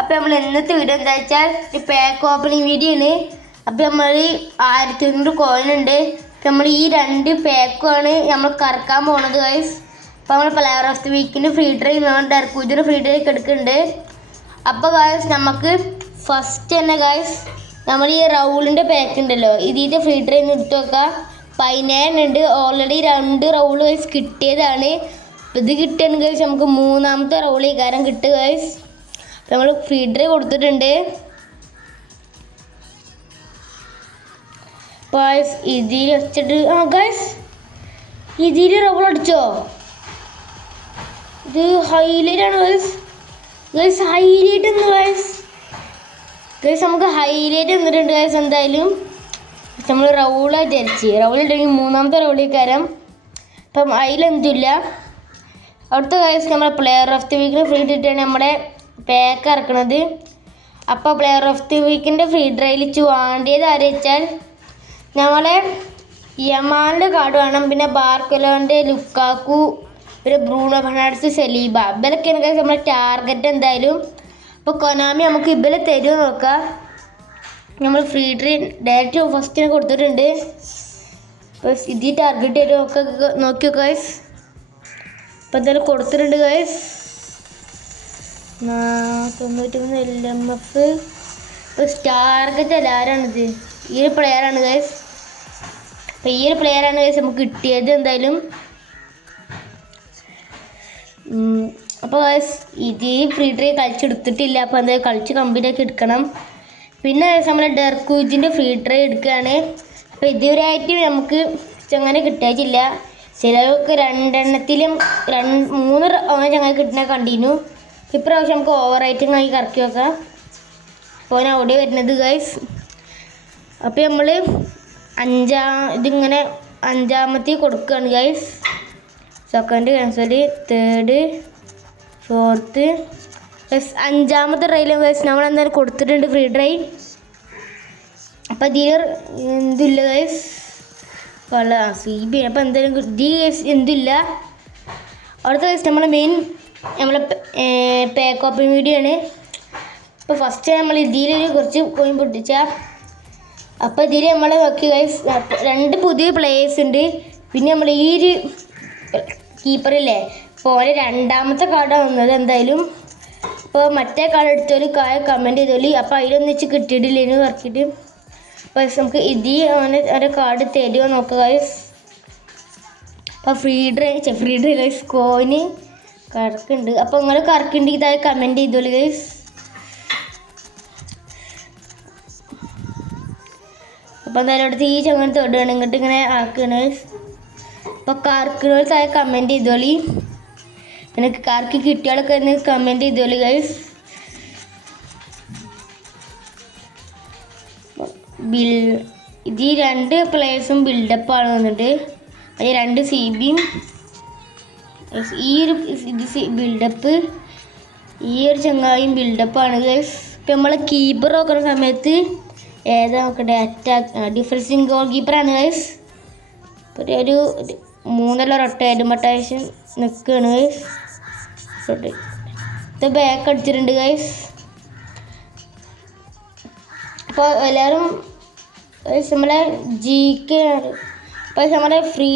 അപ്പോൾ നമ്മൾ ഇന്നത്തെ വീഡിയോ എന്താ വെച്ചാൽ പാക്ക് ഓപ്പണിംഗ് വീഡിയോ ആണ്. അപ്പോൾ നമ്മൾ 1100 കോയിൻ ഉണ്ട്. നമ്മൾ ഈ 2 പാക്കുമാണ് നമ്മൾ കറക്കാൻ പോകുന്നത് ഗൈസ്. അപ്പോൾ നമ്മൾ പ്ലെയർ ഓഫ് ദി വീക്കിൻ്റെ ഫ്രീ ട്രൈ ഡർക്കൂജിന് ഫ്രീ ട്രൈ എടുക്കുന്നുണ്ട്. അപ്പോൾ ഗൈസ് നമുക്ക് ഫസ്റ്റ് തന്നെ ഗൈസ് നമ്മൾ ഈ റൗളിൻ്റെ പാക്ക് ഉണ്ടല്ലോ ഇതിൻ്റെ ഫ്രീ ട്രൈ എടുത്ത് നോക്കാം. 19 ഉണ്ട്. ഓൾറെഡി 2 റൗൾ ഗൈസ് കിട്ടിയതാണ്. ഇത് കിട്ടുകയാണ് ഗൈസ് നമുക്ക് 3ാമത്തെ റൗൾ ഈ കാര്യം കിട്ടുക ഗൈസ്. നമ്മൾ ഫ്രീ ട്രൈ കൊടുത്തിട്ടുണ്ട്. ഇതിൽ വെച്ചിട്ട് ഗൈസ് ഇതിൽ റൗൾ അടിച്ചോ? ഇത് ഹൈലൈറ്റ് ആണ് ഗൈസ്. ഗൈസ് ഹൈലൈറ്റ് എന്ന് ഗൈസ് നമുക്ക് ഹൈലൈറ്റ് എന്നിട്ടുണ്ട് ഗൈസ്. എന്തായാലും നമ്മൾ റൗളായിട്ട് അടിച്ച് റൗളുണ്ടെങ്കിൽ 3ാമത്തെ റൗളിൽ കയറാം. അപ്പം അതിലെന്തില്ല. അവിടുത്തെ ഗൈസ് നമ്മൾ പ്ലെയർ ഓഫ് ദി വീക്കിന് ഫ്രീ ഇട്ടിട്ടാണ് നമ്മുടെ പാക്ക് ഇറക്കണത്. അപ്പോൾ പ്ലെയർ ഓഫ് ദി വീക്കിൻ്റെ ഫ്രീ ഡ്രൈയിൽ വേണ്ടിയത് ആരെച്ചാൽ നമ്മളെ യമാലിൻ്റെ കാർഡ് വേണം, പിന്നെ ബാർക്കലോൻ്റെ ലുക്കാക്കു, പിന്നെ ബ്രൂണോ ഫെർണാണ്ടസ്, സലീബ, ഇവരൊക്കെയാണ് ഗൈസ് നമ്മുടെ ടാർഗറ്റ് എന്തായാലും. അപ്പോൾ കൊനാമി നമുക്ക് ഇവരെ തരുമോ നോക്കാം. നമ്മൾ ഫ്രീ ഡ്രൈ ഡയറക്റ്റ് ഫസ്റ്റിന് കൊടുത്തിട്ടുണ്ട്. അപ്പോൾ ഇത് ടാർഗറ്റ് തരുമോ നോക്കിയോ ഗൈസ്. അപ്പോൾ എന്തായാലും കൊടുത്തിട്ടുണ്ട് ഗൈസ്. 93 LMF. ഇപ്പോൾ ടാർഗറ്റ് അല്ല, ആരാണിത്? ഈ ഒരു പ്ലെയറാണ് ഗൈസ്. അപ്പോൾ ഈ ഒരു പ്ലെയറാണ് ഗൈസ് നമുക്ക് കിട്ടിയത് എന്തായാലും. അപ്പോൾ ഗൈസ് ഇത് ഫ്രീ ട്രൈ കളിച്ചെടുത്തിട്ടില്ല. അപ്പോൾ എന്തായാലും കളിച്ച് കംപ്ലീറ്റ് ആക്കി എടുക്കണം. പിന്നെ നമ്മൾ ഡർക്കൂജിൻ്റെ ഫ്രീ ട്രൈ എടുക്കുകയാണ്. അപ്പോൾ ഇതുവരെയായിട്ട് നമുക്ക് ചങ്ങനെ കിട്ടിയിട്ടില്ല. ചിലർക്ക് 2 എണ്ണത്തിലും 3 ചങ്ങനെ കിട്ടുന്ന കണ്ടിന്യൂ. ഇപ്രാവശ്യം നമുക്ക് ഓവർ റൈറ്റിംഗ് ആയി കറക്കി വെക്കാം. അപ്പോൾ ഞാൻ അവിടെ വരുന്നത് ഗൈസ്. അപ്പോൾ നമ്മൾ ഇതിങ്ങനെ 5ാമത്തെ കൊടുക്കുകയാണ് guys. Second cancel, third, 4th guys. 5ാമത്തെ ട്രൈയിലും ഗൈസ് നമ്മൾ എന്തായാലും കൊടുത്തിട്ടുണ്ട് ഫ്രീ ട്രൈ. അപ്പോൾ ഇതിൽ എന്തില്ല ഗൈസ് CB. അപ്പോൾ എന്തായാലും ഗൈസ് എന്തില്ല. അവിടുത്തെ ഗൈസ് നമ്മളെ മെയിൻ നമ്മളെ പാക്ക് ഓപ്പൺ വീഡിയോ ആണ്. അപ്പോൾ ഫസ്റ്റ് നമ്മൾ ഇതിലൊരു കുറച്ച് കോയിൻ പൊട്ടിച്ച. അപ്പോൾ ഇതിൽ നമ്മൾ നോക്കി ഗൈസ് 2 പുതിയ പ്ലേയേഴ്സ് ഉണ്ട്. പിന്നെ നമ്മൾ ഈ ഒരു കീപ്പറില്ലേ പോലെ 2ാമത്തെ കാർഡാണ് വന്നത് എന്തായാലും. അപ്പോൾ മറ്റേ കാർഡ് എടുത്തൊരു കമൻറ്റ് ചെയ്തോളി. അപ്പോൾ അതിലൊന്നും വെച്ച് കിട്ടിയിട്ടില്ലേന്ന് പറഞ്ഞിട്ട്. അപ്പോൾ നമുക്ക് അങ്ങനെ ഒരു കാർഡ് തരുമോ നോക്കുക ഗൈസ്. അപ്പോൾ ഫ്രീ ഡ്രൈ ഗൈസ് കോയിന് കറക്കുന്നുണ്ട്. അപ്പോൾ നിങ്ങൾ കറക്കുന്നുണ്ടെങ്കിൽ ഇതായി കമൻറ്റ് ചെയ്തോളി ഗൈസ്. അപ്പോൾ എന്തായാലും അടുത്ത് ഈ ചങ്ങനെ തൊടുകയാണ് ഇങ്ങോട്ട് ഇങ്ങനെ ആക്കുകയാണ് ഗൈസ്. അപ്പോൾ കറക്കുന്നവർ താഴെ കമൻറ്റ് ചെയ്തോളി. എനിക്ക് കറക്കി കിട്ടിയാലൊക്കെ ഒന്ന് കമൻറ്റ് ചെയ്തോളി ഗൈസ്. ഇത് ഈ 2 പ്ലേയേഴ്സും ബിൽഡപ്പാണ് വന്നിട്ട്. അത് 2 CBയും ഈ ഒരു ബിൽഡപ്പ്, ഈ ഒരു ചങ്ങായും ബിൽഡപ്പാണ് ഗൈസ്. ഇപ്പം നമ്മൾ കീപ്പർ നോക്കുന്ന സമയത്ത് ഏതാ നോക്കട്ടെ, ഡിഫൻസിങ് ഗോൾ കീപ്പറാണ് ഗൈസ്. ഒരു 3 റൊട്ടേഷൻ നിൽക്കുകയാണ് ഗൈസ്. ഇത് ബാക്ക് അടിച്ചിട്ടുണ്ട് ഗൈസ്. അപ്പോൾ എല്ലാവരും നമ്മളെ GK അപ്പോൾ നമ്മളെ ഫ്രീ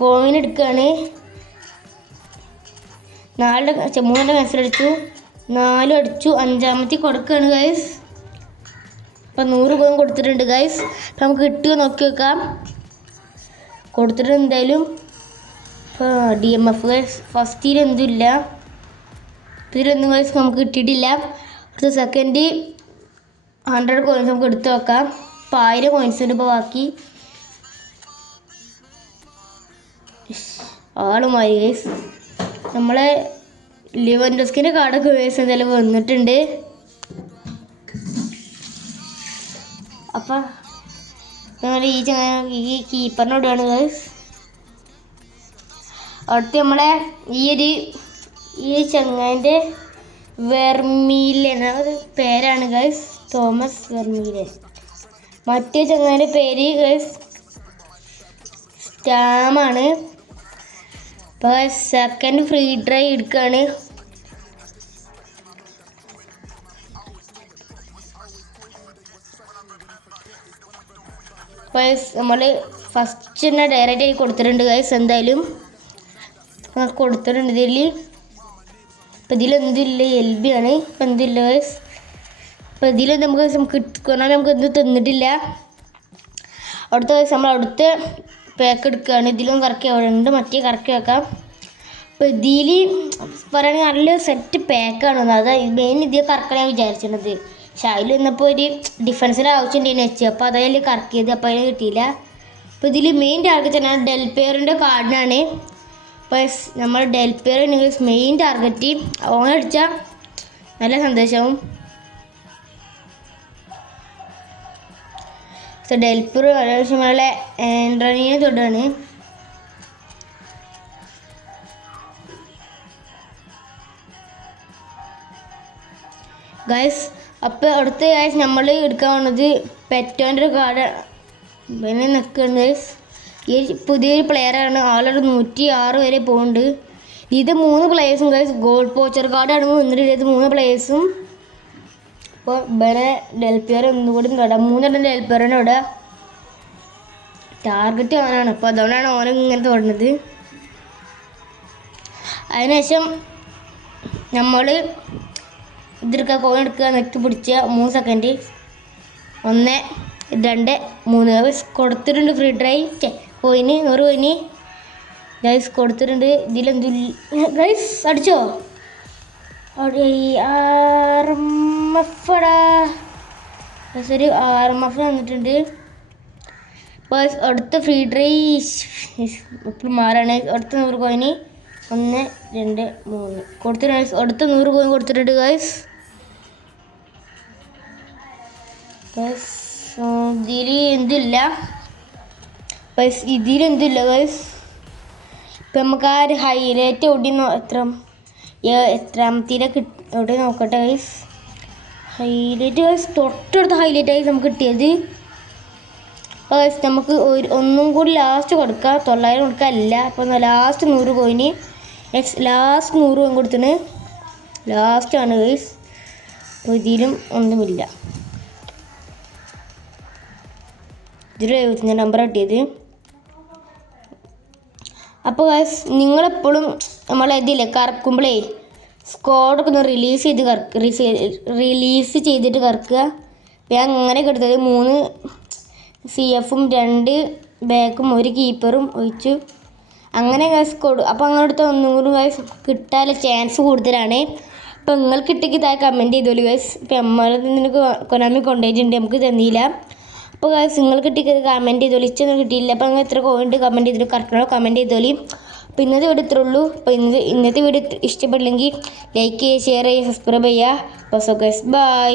കോയിൻ എടുക്കുകയാണ്. 3 ക്യാൻസൽ അടിച്ചു, 4 അടിച്ചു, 5ാമത്തെ കൊടുക്കുകയാണ് ഗൈസ്. അപ്പോൾ 100 കോയിൻ കൊടുത്തിട്ടുണ്ട് ഗൈസ്. അപ്പോൾ നമുക്ക് കിട്ടുമോ നോക്കി വെക്കാം. കൊടുത്തിട്ട് എന്തായാലും ഇപ്പോൾ DMF ഗൈസ് ഫസ്റ്റിൽ എന്തുമില്ല. ഇതിലൊന്നും ഗൈസ് നമുക്ക് കിട്ടിയിട്ടില്ല. അടുത്ത സെക്കൻഡ് 100 കോയിൻസ് നമുക്ക് എടുത്ത് വെക്കാം. ഇപ്പോൾ 1000 കോയിൻസ് ഉണ്ട് ഇപ്പോൾ ബാക്കി. ആളുമായി ഗൈസ് നമ്മളെ ലിവൻഡോസ്കിൻ്റെ കാർഡൊക്കെ ഗൈസ് എന്തായാലും വന്നിട്ടുണ്ട്. അപ്പോൾ നമ്മൾ ഈ കീപ്പറിനോടാണ് ഗൈസ്. അടുത്ത് നമ്മളെ ഈ ചങ്ങാൻ്റെ വെർമീലെ എന്ന പേരാണ് ഗൈസ്, തോമസ് വെർമീലെ. മറ്റേ ചങ്ങാൻ്റെ പേര് ഗൈസ് സ്റ്റാമാണ്. അപ്പോൾ സെക്കൻഡ് ഫ്രീ ട്രൈ എടുക്കുകയാണ്. ഗൈസ് നമ്മൾ ഫസ്റ്റ് തന്നെ ഡയറക്റ്റ് ആയി കൊടുത്തിട്ടുണ്ട് ഗൈസ്. എന്തായാലും കൊടുത്തിട്ടുണ്ട് ഇതിൽ. ഇപ്പം ഇതിലെന്തില്ല LB ആണ്. ഇപ്പം എന്തില്ല ഗൈസ്. ഇപ്പം ഇതിൽ നമുക്ക് കിട്ടുകയാണെങ്കിൽ നമുക്ക് എന്ത് തന്നിട്ടില്ല. അടുത്ത ഗൈസ് നമ്മൾ അടുത്ത പാക്ക് എടുക്കുകയാണ്. ഇതിലും കറക്കി അവിടെ ഉണ്ട്, മറ്റേ കറക്കി വെക്കാം. അപ്പോൾ ഇതിൽ പറയുകയാണെങ്കിൽ നല്ലൊരു സെറ്റ് പാക്കാണ്. അതായത് മെയിൻ ഇതിൽ കറക്കാൻ വിചാരിച്ചിരുന്നത്. പക്ഷെ അതിൽ വന്നപ്പോൾ ഒരു ഡിഫൻസിൻ്റെ ആവശ്യം ഉണ്ടെന്ന് വെച്ചു. അപ്പോൾ അതായത് കറക്കിയത്. അപ്പോൾ അതിന് കിട്ടിയില്ല. അപ്പോൾ ഇതിൽ മെയിൻ ടാർഗറ്റ് തന്നെ ഡെൽപെയറിൻ്റെ കാർഡിനാണ്. അപ്പോൾ നമ്മൾ ഡെൽപെയർ മെയിൻ ടാർഗറ്റ് ഓണടിച്ചാൽ നല്ല സന്തോഷവും. ഡെൽപെയർ നമ്മളെ ആൻഡ്രോണിയെ തൊട്ടാണ്. ഗൈസ് അപ്പോൾ അടുത്ത ഗൈസ് നമ്മൾ എടുക്കാൻ പോകുന്നത് പെറ്റോൻ്റെ ഒരു കാർഡ് പിന്നെ നിൽക്കുന്നുണ്ട് ഗൈസ്. ഈ പുതിയൊരു പ്ലെയറാണ്. ആളൊരു 106 വരെ പോകുന്നുണ്ട്. ഇത് 3 പ്ലേയേഴ്സും ഗൈസ് ഗോൾഡ് പോച്ചർ കാർഡാണ് വന്നിട്ട്. ഇത് 3 പ്ലേയേഴ്സും. അപ്പോൾ ഇവരെ ഡെൽപെയർ ഒന്നുകൂടി തൊടാം. 3 ഡെൽപെയറിനെ ഇവിടെ ടാർഗറ്റ് അവനാണ്. അപ്പോൾ അതുകൊണ്ടാണ് ഓരോ ഇങ്ങനെ തൊടുന്നത്. അതിനുശേഷം നമ്മൾ ഇതെടുക്കുക, കോയിൻ എടുക്കുക, നെറ്റ് പിടിക്കുക. 3 സെക്കൻഡ് 1 2 3 കൊടുത്തിട്ടുണ്ട്. ഫ്രീ ട്രൈ കോയിന് 100 കോയിന് ഗൈസ് കൊടുത്തിട്ടുണ്ട്. ഇതിലെന്തു ഗൈസ് അടിച്ചോ? RMFടാ ശരി, RMF വന്നിട്ടുണ്ട്. അപ്പോൾ അടുത്ത ഫ്രീ ട്രൈ ഇപ്പോൾ മാറാണ്. അടുത്ത 100 കോയിന് 1 2 3 കൊടുത്തിട്ടുണ്ട്. അടുത്ത 100 കോയിൻ കൊടുത്തിട്ടുണ്ട് ഗൈസ്. ഇതിൽ എന്തില്ല ഇതിലെന്തില്ല ഗൈസ്. ഇപ്പം നമുക്ക് ആ ഒരു ഹൈലൈറ്റ് എത്രാമത്തേലെ എവിടെ നോക്കട്ടെ ഗൈസ്. ഹൈലൈറ്റ് ഗൈസ് തൊട്ടടുത്ത ഹൈലൈറ്റ് ആയി നമുക്ക് കിട്ടിയത്. ഗൈസ് നമുക്ക് ഒന്നും കൂടി ലാസ്റ്റ് കൊടുക്കാം. 900 കൊടുക്കാനില്ല. അപ്പോൾ ലാസ്റ്റ് 100 കോയിന് ലാസ്റ്റ് 100 കോയിൻ കൊടുത്തിന് ലാസ്റ്റാണ് ഗൈസ്. അപ്പോൾ ഇതിലും ഒന്നുമില്ല. ഇതിൽ 75 നമ്പർ കിട്ടിയത്. അപ്പോൾ ഗൈസ് നിങ്ങളെപ്പോഴും നമ്മളതില്ലേ കറക്കുമ്പോഴേ സ്കോഡൊക്കെ ഒന്ന് റിലീസ് ചെയ്തിട്ട് കറക്കുക. ഞാൻ അങ്ങനെ എടുത്തത് 3 CFും 2 ബാക്കും 1 കീപ്പറും ഒഴിച്ചു. അങ്ങനെ ഗൈസ് അപ്പോൾ അങ്ങനെ എടുത്താൽ ഒന്നും കൂടി ഗൈസ് കിട്ടാനുള്ള ചാൻസ് കൂടുതലാണ്. അപ്പോൾ നിങ്ങൾക്ക് കിട്ടിക്ക് താഴെ കമൻറ്റ് ചെയ്തോളൂ ഗൈസ്. ഇപ്പോൾ നിനക്ക് കൊനാമി കൊണ്ടുപോയിട്ടുണ്ട്, നമുക്ക് തന്നില്ല. അപ്പോൾ ഗൈസ് നിങ്ങൾ കിട്ടിയത് കമൻറ്റ് ചെയ്തോളൂ. ഇച്ചൊന്നും കിട്ടിയില്ല. അപ്പോൾ നിങ്ങൾ എത്ര കോയിൻ കമൻറ്റ് ചെയ്തിട്ട് കറക്റ്റാണോ കമൻറ്റ് ചെയ്തോളി. അപ്പോൾ ഇന്നത്തെ വീഡിയോ ഇത്രേ ഉള്ളൂ. അപ്പോൾ ഇന്നത്തെ വീഡിയോ ഇഷ്ടപ്പെട്ടില്ലെങ്കിൽ ലൈക്ക് ചെയ്യുക, ഷെയർ ചെയ്യുക, സബ്സ്ക്രൈബ് ചെയ്യുക. അപ്പോൾ സോ ഗൈസ് ബൈ.